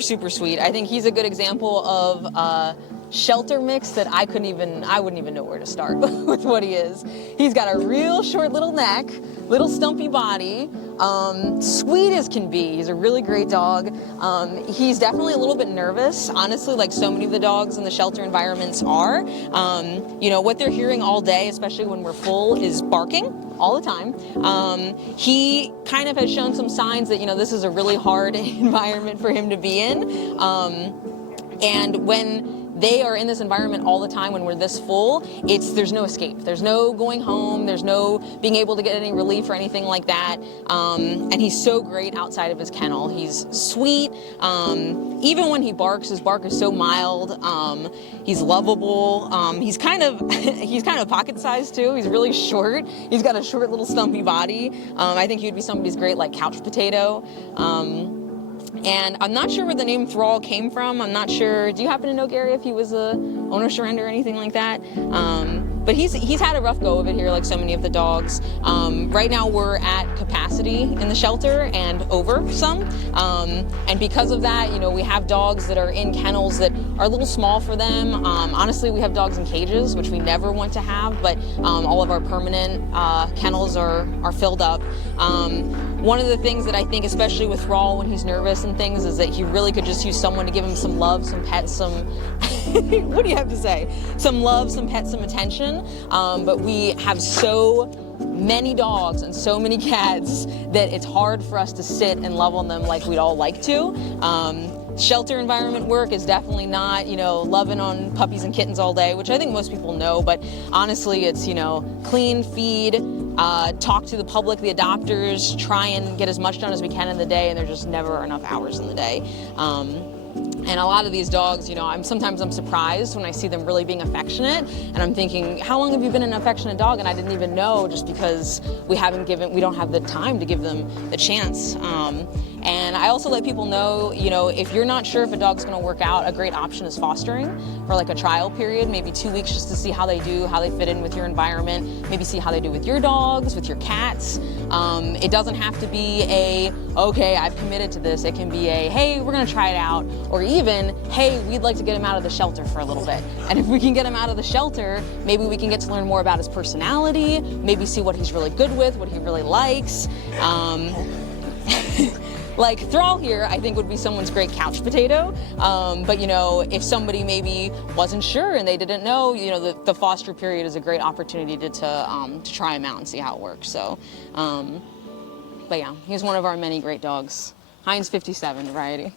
super, super sweet. I think he's a good example of shelter mix that I wouldn't even know where to start with what he is. He's got a real short little neck, little stumpy body, sweet as can be. He's a really great dog. He's definitely a little bit nervous, honestly, like so many of the dogs in the shelter environments are. You know, what they're hearing all day, especially when we're full, is barking all the time. He kind of has shown some signs that, you know, this is a really hard environment for him to be in. And when they are in this environment all the time, when we're this full, there's no escape. There's no going home. There's no being able to get any relief or anything like that. And he's so great outside of his kennel. He's sweet. Even when he barks, his bark is so mild. He's lovable. He's kind of pocket-sized too. He's really short. He's got a short little stumpy body. I think he would be somebody's great like couch potato. And I'm not sure where the name Thrall came from. I'm not sure. Do you happen to know, Gary, if he was a owner surrender or anything like that? But he's had a rough go of it here, like so many of the dogs. Right now we're at capacity in the shelter and over some. And because of that, you know, we have dogs that are in kennels that are a little small for them. Honestly, we have dogs in cages, which we never want to have, but all of our permanent kennels are filled up. One of the things that I think, especially with Thrall when he's nervous and things, is that he really could just use someone to give him some love, some pets, some, what do you have to say? Some love, some pets, some attention. But we have so many dogs and so many cats that it's hard for us to sit and love on them like we'd all like to. Shelter environment work is definitely not, you know, loving on puppies and kittens all day, which I think most people know, but honestly it's, you know, clean, feed, talk to the public, the adopters, try and get as much done as we can in the day, and there's just never enough hours in the day. And a lot of these dogs, you know, sometimes I'm surprised when I see them really being affectionate, and I'm thinking, how long have you been an affectionate dog? And I didn't even know, just because we don't have the time to give them the chance. And I also let people know, you know, if you're not sure if a dog's gonna work out, a great option is fostering for like a trial period, maybe 2 weeks, just to see how they do, how they fit in with your environment, maybe see how they do with your dogs, with your cats. It doesn't have to be okay, I've committed to this. It can be hey, we're gonna try it out, or even, hey, we'd like to get him out of the shelter for a little bit. And if we can get him out of the shelter, maybe we can get to learn more about his personality, maybe see what he's really good with, what he really likes. Like Thrall here, I think would be someone's great couch potato. But you know, if somebody maybe wasn't sure and they didn't know, you know, the foster period is a great opportunity to try him out and see how it works. So, but yeah, he's one of our many great dogs. Heinz 57 variety.